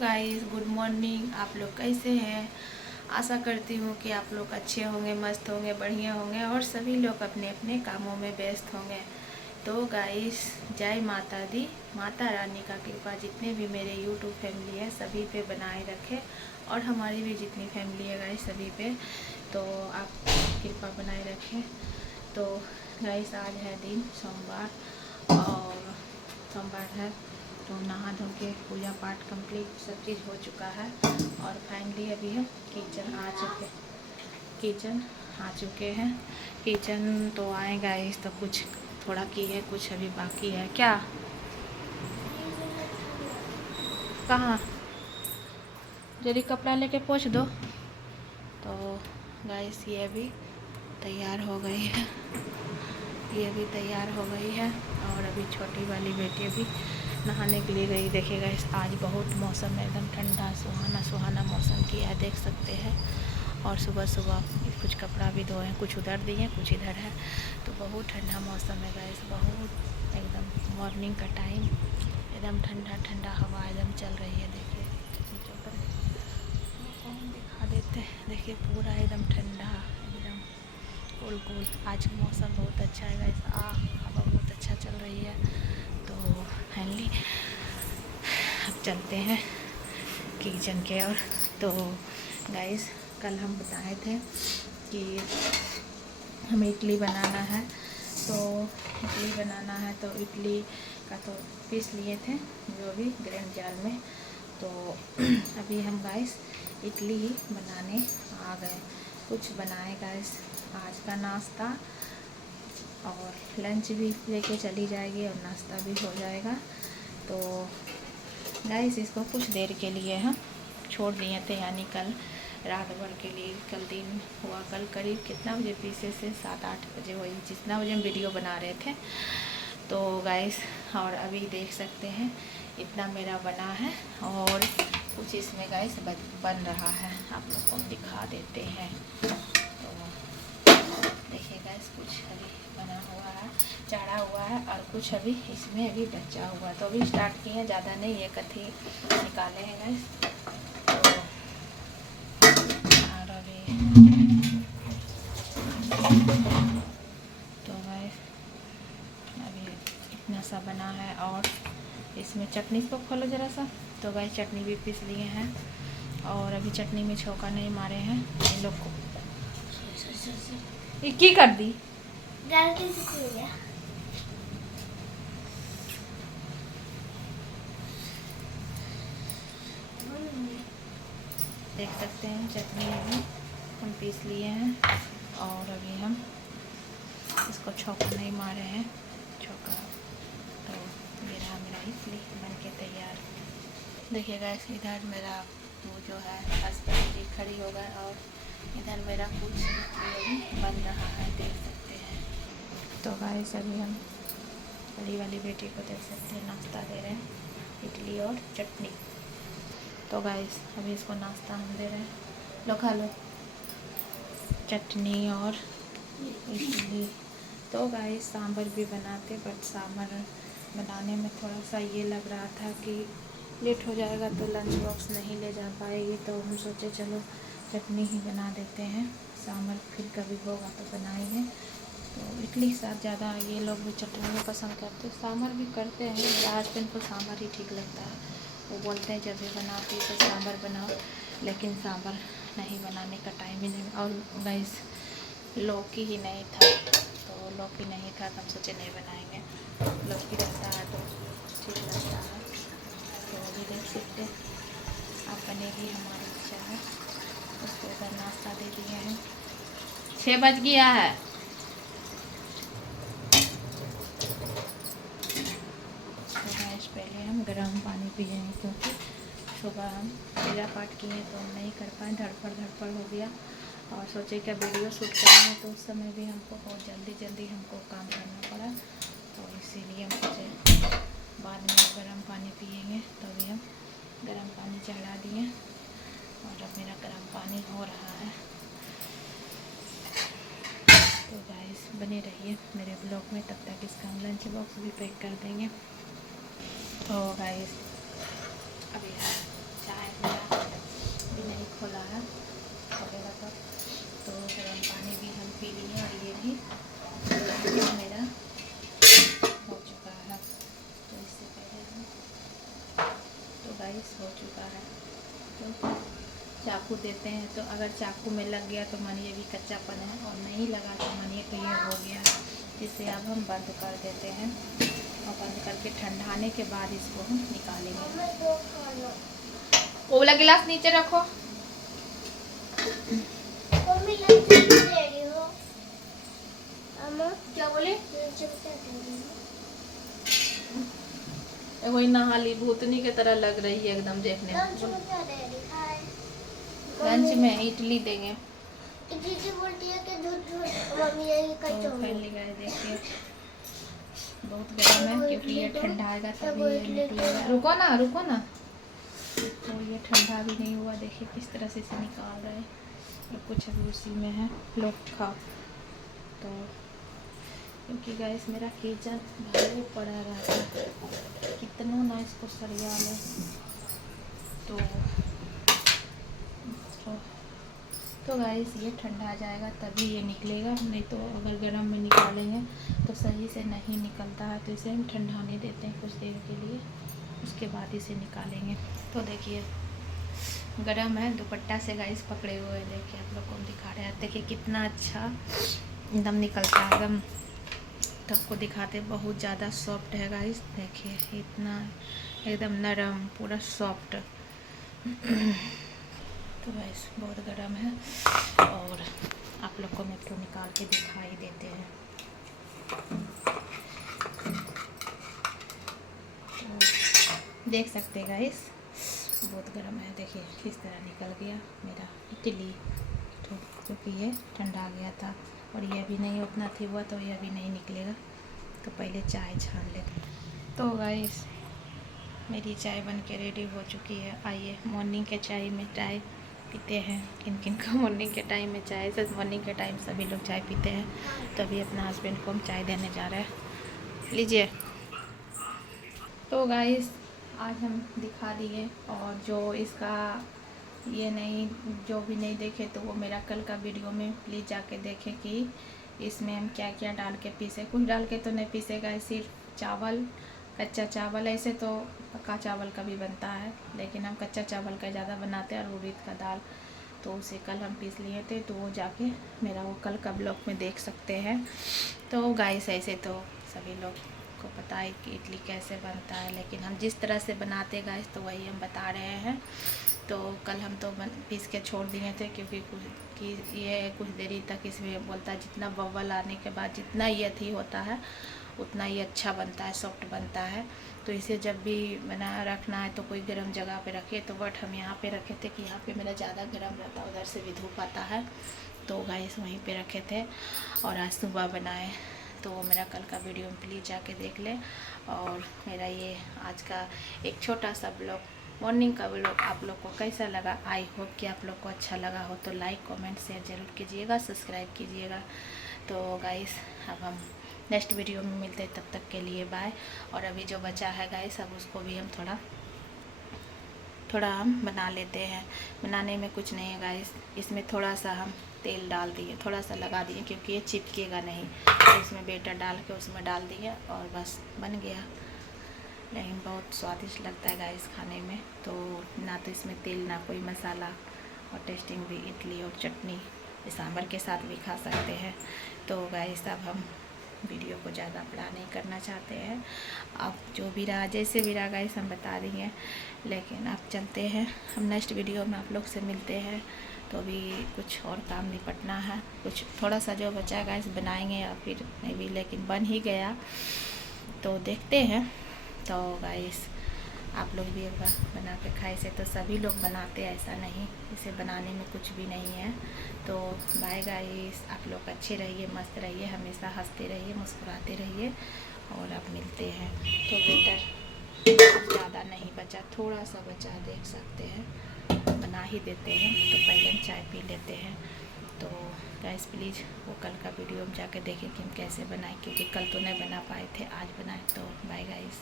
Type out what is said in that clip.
Guys, good morning. आप लोग कैसे हैं? आशा करती हूँ कि आप लोग अच्छे होंगे, मस्त होंगे, बढ़िया होंगे और सभी लोग अपने अपने कामों में व्यस्त होंगे। तो गाइस, जय माता दी। माता रानी का कृपा जितने भी मेरे यूट्यूब फैमिली है सभी पे बनाए रखे और हमारी भी जितनी फैमिली है गाइस सभी पे तो आप कृपा बनाए रखें। तो गाइस, आज है दिन सोमवार और सोमवार है तो नहा धो के पूजा पाठ कंप्लीट सब चीज़ हो चुका है और फाइनली अभी हम किचन आ चुके हैं। किचन तो आए गाइस तो कुछ थोड़ा की है, कुछ अभी बाकी है। क्या कहाँ जल्दी कपड़ा लेके पोंछ दो। तो गाइस ये अभी तैयार हो गई है, ये भी तैयार हो गई है और अभी छोटी वाली बेटी अभी नहाने के लिए गई। देखिएगा आज बहुत मौसम है एकदम ठंडा, सुहाना सुहाना मौसम किया है, देख सकते हैं। और सुबह सुबह कुछ कपड़ा भी धोए हैं, कुछ उधर दिए कुछ इधर है, तो बहुत ठंडा मौसम है गाइस। बहुत एकदम मॉर्निंग का टाइम, एकदम ठंडा ठंडा हवा एकदम चल रही है। देखिए दिखा देते हैं, देखिए पूरा एकदम ठंडा, एकदम कूल कूल। आज मौसम बहुत अच्छा है गाइस, हवा बहुत अच्छा चल रही है। तो फाइनली अब चलते हैं किचन के ओर। तो गाइस, कल हम बताए थे कि हमें इडली बनाना है, तो इडली बनाना है तो इडली का तो पीस लिए थे जो भी ग्राइंड जार में। तो अभी हम गाइस इडली ही बनाने आ गए। कुछ बनाए गाइस आज का नाश्ता और लंच भी लेके चली जाएगी और नाश्ता भी हो जाएगा। तो गाइस इसको कुछ देर के लिए हम छोड़ दिए थे, यानी कल रात भर के लिए। कल दिन हुआ, कल करीब कितना बजे पीछे से 7-8 बजे वही जितना बजे हम वीडियो बना रहे थे। तो गाइस और अभी देख सकते हैं इतना मेरा बना है और कुछ इसमें गाइस बन रहा है, आप लोग को दिखा देते हैं। तो देखिए गाइस, कुछ अभी बना हुआ है, चाढ़ा हुआ है और कुछ अभी इसमें अभी बचा हुआ। तो अभी स्टार्ट किए हैं, ज़्यादा नहीं, ये कथी निकाले हैं गाइस। और गाइस अभी इतना सा बना है और इसमें चटनी, इसको खोलो ज़रा सा। तो गाइस चटनी भी पीस लिए हैं और अभी चटनी में छौंका नहीं मारे हैं इन लोग को। ये की कर दी देख सकते हैं चटनी अभी हम पीस लिए हैं और अभी हम इसको छौंका नहीं मारे हैं, छौंका। तो मेरा इडली बन के तैयार। देखिए गाइस, इधर मेरा वो जो है हस्बैंड जी खड़ी हो गए और इधर मेरा कुछ बन रहा है, देख सकते हैं। तो गाइस अभी हम बड़ी वाली बेटी को देख सकते हैं नाश्ता दे रहे हैं, इडली और चटनी। तो गाइस अभी इसको नाश्ता हम दे रहे हैं, लो खा लो चटनी और इडली। तो गाइस सांभर भी बनाते, बट सांभर बनाने में थोड़ा सा ये लग रहा था कि लेट हो जाएगा तो लंच बॉक्स नहीं ले जा पाएगी, तो हम सोचे चलो चटनी ही बना देते हैं, सांभर फिर कभी होगा तो बनाएंगे। तो इडली के साथ ज़्यादा ये लोग भी चटनी पसंद करते, सांभर भी करते हैं। मेरे हस्बैंड को सांभर ही ठीक लगता है, वो बोलते हैं जब भी बनाती तो सांभर बनाओ, लेकिन सांभर नहीं बनाने का टाइम ही नहीं। और गाइस लौकी ही नहीं था, तो लौकी नहीं था तो हम सोचे नहीं बनाएंगे, लौकी रहता है तो ठीक लगता है। तो अभी देख सकते आप बनेगी हमारी इच्छा है। उसको उधर नाश्ता दे दिए हैं, 6 बज गया है। तो गैस पहले हम गर्म पानी पिएंगे, क्योंकि सुबह हम पूजा पाठ किए तो हम नहीं कर पाए, धड़पड़ हो गया और सोचे क्या वीडियो शूट करना, तो उस समय भी हमको बहुत जल्दी हमको काम करना पड़ा। तो इसीलिए हम सोचे बाद में गर्म पानी पिएंगे। तो अभी हम गर्म पानी चढ़ा दिए और अब मेरा गर्म पानी हो रहा है। तो गाइस बने रहिए मेरे ब्लॉग में, तब तक इसका हम लंच बॉक्स भी पैक कर देंगे। तो गाइस अभी हम पी ली है और ये भी मेरा हो चुका है। तो इससे पहले हम तो गाइस हो चुका है। तो चाकू देते हैं, तो अगर चाकू में लग गया तो मानिए भी कच्चापन है, और नहीं लगा तो मानिए तो ये हो गया। इसे अब हम बंद कर देते हैं और बंद करके ठंडाने के बाद इसको हम निकालेंगे। वो वाला गिलास नीचे रखो। क्या बोले? वही नहाली भूतनी की तरह लग रही है एकदम देखने में। लंच में इडली देंगे। दीदी बोलती है कि दूध मम्मी यही कच्चा तो पहले गाय देखिए बहुत गर्म है, क्योंकि ये ठंडा आएगा तभी ये निकलेगा। रुको ना। तो ये ठंडा भी नहीं हुआ, देखिए किस तरह से इसे निकाल रहे हैं। और कुछ अभी उसी में है, लोग खाओ। तो क्योंकि गैस मेरा किचन भारी पड़ा रहता है, कितना ना इसको सरिया ले। तो गाइस ये ठंडा आ जाएगा तभी ये निकलेगा, नहीं तो अगर गर्म में निकालेंगे तो सही से नहीं निकलता है। तो इसे हम ठंडाने देते हैं कुछ देर के लिए, उसके बाद इसे निकालेंगे। तो देखिए गरम है, दुपट्टा से गाइस पकड़े हुए। देखिए आप लोग को दिखा रहे हैं, देखिए कितना अच्छा एकदम निकलता है, एकदम सबको दिखाते। बहुत ज़्यादा सॉफ्ट है गाइस, देखिए इतना एकदम नरम पूरा सॉफ्ट। तो गाइस बहुत गर्म है, और आप लोग को मैं तो निकाल के दिखाई देते हैं। तो देख सकते हैं गाइस बहुत गर्म है, देखिए किस तरह निकल गया मेरा इडली, क्योंकि ये ठंडा गया था। और ये भी नहीं उतना थी हुआ, तो ये भी नहीं निकलेगा। तो पहले चाय छान लेते। तो गाइस मेरी चाय बन के रेडी हो चुकी है। आइए मॉर्निंग के चाय में चाय पीते हैं। किन किन का मॉर्निंग के टाइम में चाय, सिर्फ मॉर्निंग के टाइम सभी लोग चाय पीते हैं। तो अभी अपना हस्बैंड को हम चाय देने जा रहे हैं, लीजिए। तो गाइस आज हम दिखा दिए, और जो इसका ये नहीं, जो भी नहीं देखे तो वो मेरा कल का वीडियो में प्लीज़ जाके देखें कि इसमें हम क्या क्या डाल के पीसे। कुछ डाल के तो नहीं पीसेगा, सिर्फ चावल, कच्चा चावल। ऐसे तो पका चावल का भी बनता है, लेकिन हम कच्चा चावल का ज़्यादा बनाते हैं, और उड़द का दाल। तो उसे कल हम पीस लिए थे, तो वो जाके मेरा वो कल का ब्लॉग में देख सकते हैं। तो गाइस ऐसे तो सभी लोग को पता है कि इडली कैसे बनता है, लेकिन हम जिस तरह से बनाते गाइस तो वही हम बता रहे हैं। तो कल हम तो पीस के छोड़ दिए थे, क्योंकि ये कुछ देरी तक इसमें बोलता है, जितना बबल आने के बाद जितना ये अथी होता है उतना ही अच्छा बनता है, सॉफ्ट बनता है। तो इसे जब भी बना रखना है तो कोई गर्म जगह पे रखे। तो बट हम यहाँ पे रखे थे कि यहाँ पे मेरा ज़्यादा गर्म रहता, उधर से भी धूप आता है। तो गाइस वहीं पे रखे थे, और आज सुबह बनाए। तो वो मेरा कल का वीडियो में प्लीज़ जाके देख लें। और मेरा ये आज का एक छोटा सा ब्लॉग, मॉर्निंग का ब्लॉग आप लोग को कैसा लगा। आई होप कि आप लोग को अच्छा लगा हो। तो लाइक कमेंट शेयर ज़रूर कीजिएगा, सब्सक्राइब कीजिएगा। तो गाइस अब हम नेक्स्ट वीडियो में मिलते हैं, तब तक के लिए बाय। और अभी जो बचा है गाइस अब उसको भी हम थोड़ा हम बना लेते हैं। बनाने में कुछ नहीं है गाइस, इसमें थोड़ा सा हम तेल डाल दिए, थोड़ा सा लगा दिए, क्योंकि ये चिपकेगा नहीं। तो इसमें बेटर डाल के उसमें डाल दिए और बस बन गया। लेकिन बहुत स्वादिष्ट लगता है गाइस खाने में। तो ना तो इसमें तेल ना कोई मसाला, और टेस्टिंग भी इडली और चटनी सांभर के साथ भी खा सकते हैं। तो गाइस अब हम वीडियो को ज़्यादा बड़ा नहीं करना चाहते हैं। आप जो भी रहा, जैसे भी रहा गाइस हम बता देंगे, लेकिन आप चलते हैं। हम नेक्स्ट वीडियो में आप लोग से मिलते हैं। तो अभी कुछ और काम निपटना है, कुछ थोड़ा सा जो बचा है गाइस बनाएंगे, या फिर नहीं भी, लेकिन बन ही गया तो देखते हैं। तो गाइस आप लोग भी एक बार बना के खाए से, तो सभी लोग बनाते हैं, ऐसा नहीं, इसे बनाने में कुछ भी नहीं है। तो बाय गाइस, आप लोग अच्छे रहिए, मस्त रहिए, हमेशा हंसते रहिए, मुस्कुराते रहिए। और अब मिलते हैं। तो बेटर ज़्यादा नहीं बचा, थोड़ा सा बचा, देख सकते हैं, बना ही देते हैं। तो पहले हम चाय पी लेते हैं। तो गाइस प्लीज़ वो कल का वीडियो में जाकर देखें कि हम कैसे बनाए, क्योंकि कल तो नहीं बना पाए थे, आज बनाए। तो बाय गाइस।